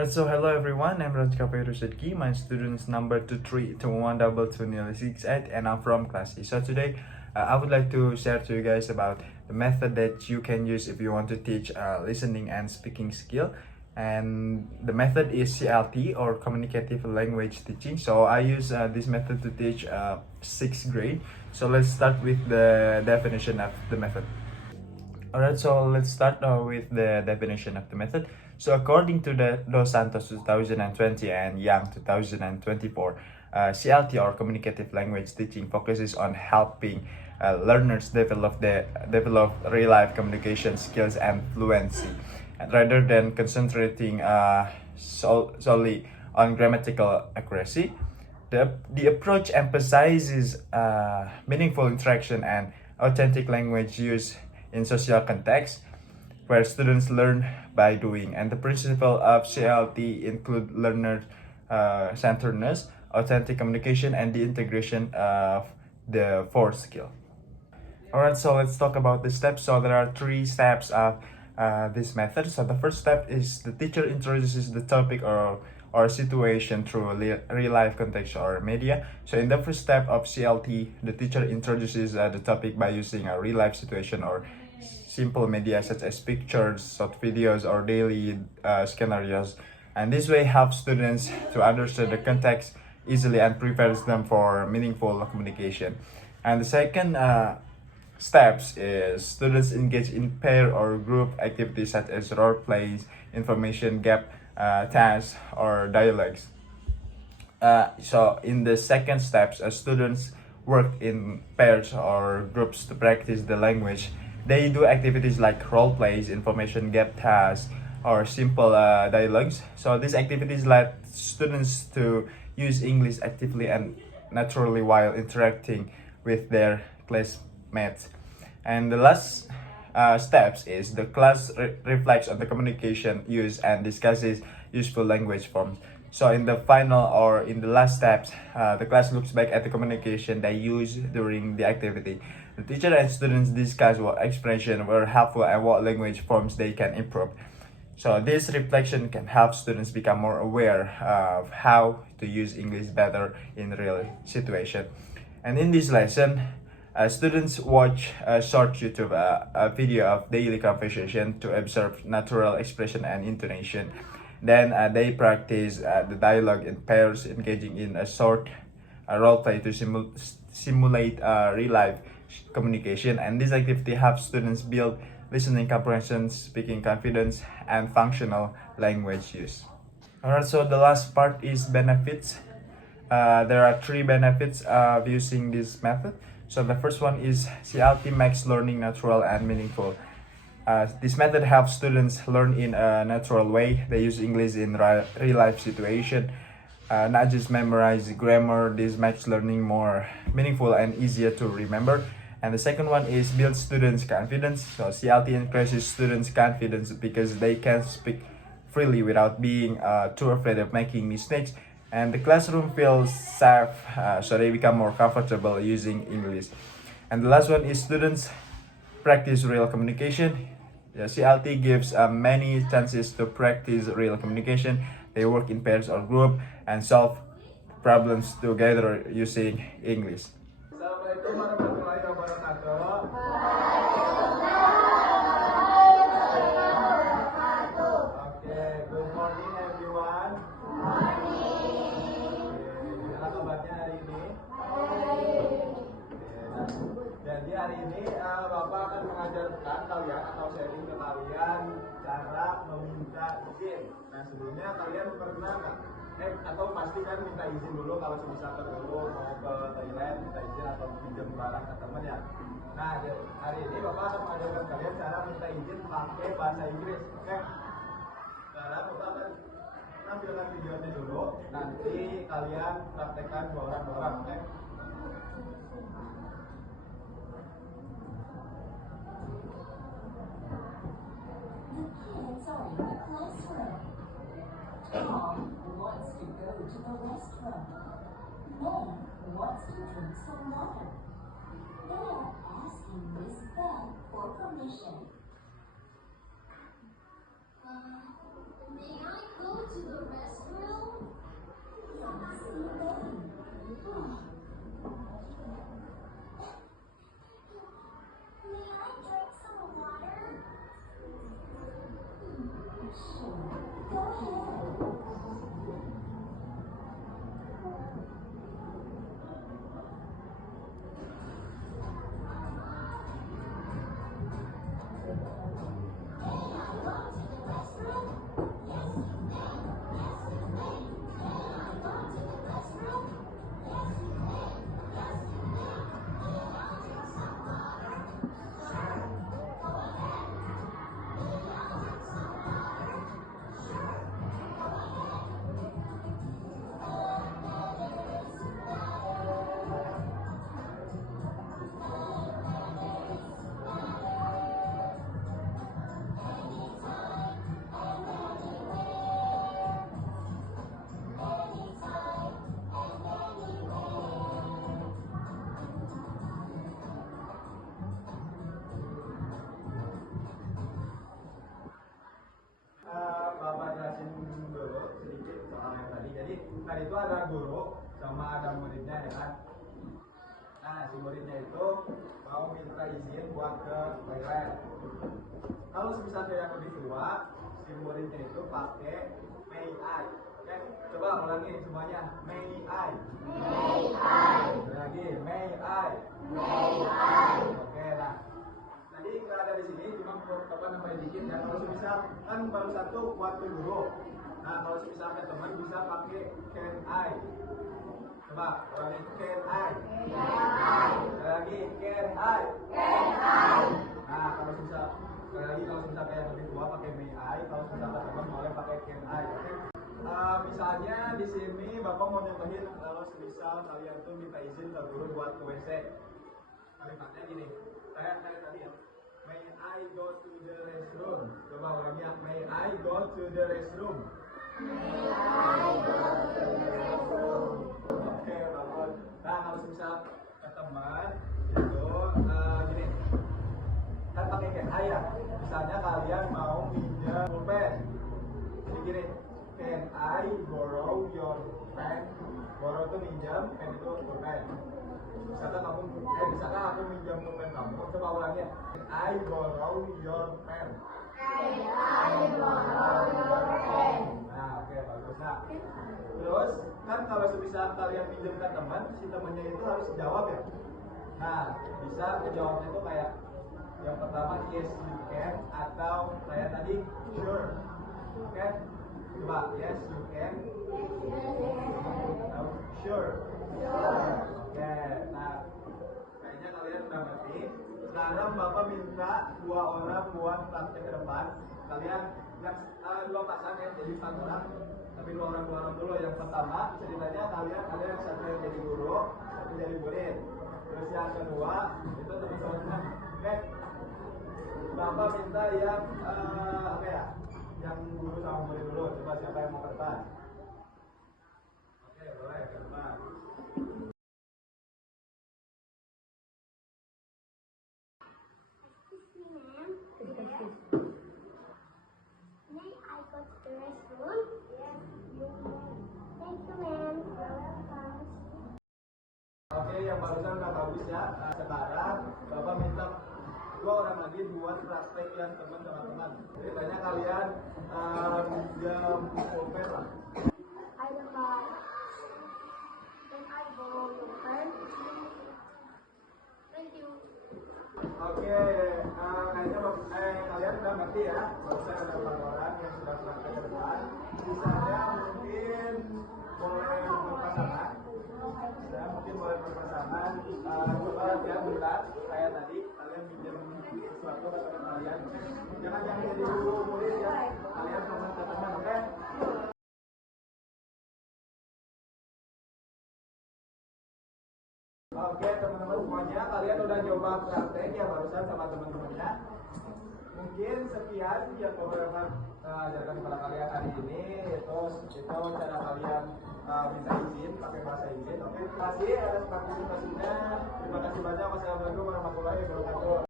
Alright, so hello everyone, I'm Ranjika Rusidki, my student's number 23212268 and I'm from class E. So today I would like to share to you guys about the method that you can use if you want to teach listening and speaking skill. And the method is CLT or Communicative Language Teaching. So I use this method to teach 6th grade. So let's start with the definition of the method. Alright, so let's start with the definition of the method. So according to the Dos Santos 2020 and Young 2024, CLT or Communicative Language Teaching focuses on helping learners develop real-life communication skills and fluency, and rather than concentrating solely on grammatical accuracy. The approach emphasizes meaningful interaction and authentic language use in social context where students learn by doing, and the principle of CLT include learner centeredness, authentic communication, and the integration of the four skill. Alright, so let's talk about the steps. So there are 3 steps of this method. So the first step is the teacher introduces the topic or situation through real life context or media. So in the first step of CLT, the teacher introduces the topic by using a real life situation or simple media such as pictures, short videos, or daily scenarios. And this way helps students to understand the context easily and prepares them for meaningful communication. And the second steps is students engage in pair or group activities such as role plays, information gap tasks, or dialogues. So in the second steps, students work in pairs or groups to practice the language. They do activities like role plays, information gap tasks, or simple dialogues. So these activities let students to use English actively and naturally while interacting with their classmates. And the last steps is the class reflects on the communication use and discusses useful language forms. So in the final or in the last steps, the class looks back at the communication they use during the activity. The teacher and students discuss what expression were helpful and what language forms they can improve. So this reflection can help students become more aware of how to use English better in real situation. And in this lesson, students watch a short YouTube video of daily conversation to observe natural expression and intonation. Then they practice the dialogue in pairs, engaging in a short role play to simulate real-life communication. And this activity helps students build listening comprehension, speaking confidence, and functional language use. Alright, so the last part is benefits. There are 3 benefits of using this method. So the first one is CLT makes learning natural and meaningful. This method helps students learn in a natural way. They use English in real life situation, not just memorize grammar. This makes learning more meaningful and easier to remember. And the second one is build students' confidence. So CLT increases students' confidence because they can speak freely without being too afraid of making mistakes. And the classroom feels safe, so they become more comfortable using English. And the last one is students practice real communication. The CLT gives many chances to practice real communication. They work in pairs or group and solve problems together using English. Assalamualaikum warahmatullahi wabarakatuh. Okay, good morning everyone. Apa kabarnya hari ini? Jadi hari ini Bapak akan mengajarkan kalian atau sharing ke kalian cara meminta izin. Nah sebelumnya kalian pernah nggak? Atau pasti kan minta izin dulu kalau misalkan dulu mau ke toilet minta izin atau pinjam barang ke teman ya. Nah hari ini Bapak akan mengajarkan kalian cara minta izin pakai bahasa Inggris. Oke? Sekarang Bapak akan menampilkan videonya dulu. Nanti kalian praktekkan 2 orang. Oke? Tom wants to go to the restroom. Ben wants to drink some water. They are asking Miss Ben for permission. May I go to the I drink some water? Sure. Go ahead. Bapak jelasin dulu sedikit soal yang tadi. Jadi tadi itu ada guru sama ada muridnya ya kan. Nah si muridnya itu mau minta izin buat ke toilet. Kalau semisal yang lebih tua, si muridnya itu pakai may I. Oke, coba ulangi semuanya. May I. May I. Lagi may I. May I. Oke, nah. Tadi nggak ada di sini, cuma bapak nambahin dikit ya. Kalau semisal kan baru satu buat ke guru. Nah kalau semisal ke teman bisa pakai can I. Coba ulangi can I. Can I. Lagi can I. Can I. Nah kalau semisal lagi kalau semisal kayak lebih tua pakai may I. Kalau semisal ke teman boleh pakai can I. Oke. Misalnya di sini bapak mau nyontohin kalau semisal kalian tuh minta izin ke guru buat ke WC. Kalimatnya gini, saya tadi ya. May I go to the restroom? Coba ulangi ya. May I go to the restroom? May I go to the restroom? Oke, bagus. Nah, kalau misal ke teman itu gini, kan pakai can I ya. Misalnya kalian mau minjem pulpen, jadi gini, can I borrow your pen? Borrow itu minjam, pen itu pulpen. Misalkan aku minjam pulpen kamu, coba ulangi ya. I borrow your pen. I borrow your pen. Nah, oke, bagus. Nah, terus kan kalau semisal kalian pinjam ke teman, si temannya itu harus jawab ya. Nah, bisa jawabnya itu kayak yang pertama yes you can atau kayak tadi sure. Oke, coba yes you can. Atau sure. Oke, nah kayaknya kalian udah ngerti. Sekarang bapak minta 2 orang buat praktek ke depan. Kalian yang 2 pasang ya, jadi 4 orang. Tapi 2 orang dulu. Yang pertama ceritanya kalian ada yang satu yang jadi guru, satu jadi murid. Terus yang kedua itu teman-teman. Oke, bapak minta yang apa ya? Yang guru sama murid dulu. Coba siapa yang mau ke depan? Oke, boleh ke depan. May I go to the restroom? Yes, you may. Thank you, ma'am. You're welcome. Oke, yang barusan udah bagus ya. Nah, sekarang bapak minta 2 orang lagi buat praktek yang teman sama teman. Ceritanya kalian minjam pulpen lah. I don't buy. Can I borrow your pen? Thank you. Oke, kayaknya kalian udah ngerti ya. Barusan ada 4 orang yang sudah praktek ke depan. Misalnya mungkin boleh berpasangan. Ya, mungkin boleh berpasangan. Coba latihan berat kayak tadi. Kalian minjem sesuatu ke teman kalian. Jangan jadi guru murid ya. Kalian teman ke teman, oke? Oke teman-teman semuanya, kalian udah nyoba praktek ya barusan sama teman-temannya. Mungkin sekian yang beberapa ajarkan kepada kalian hari ini. Itu cara kalian minta izin pakai bahasa Inggris. Oke, terima kasih atas partisipasinya. Terima kasih banyak. Wassalamualaikum warahmatullahi wabarakatuh.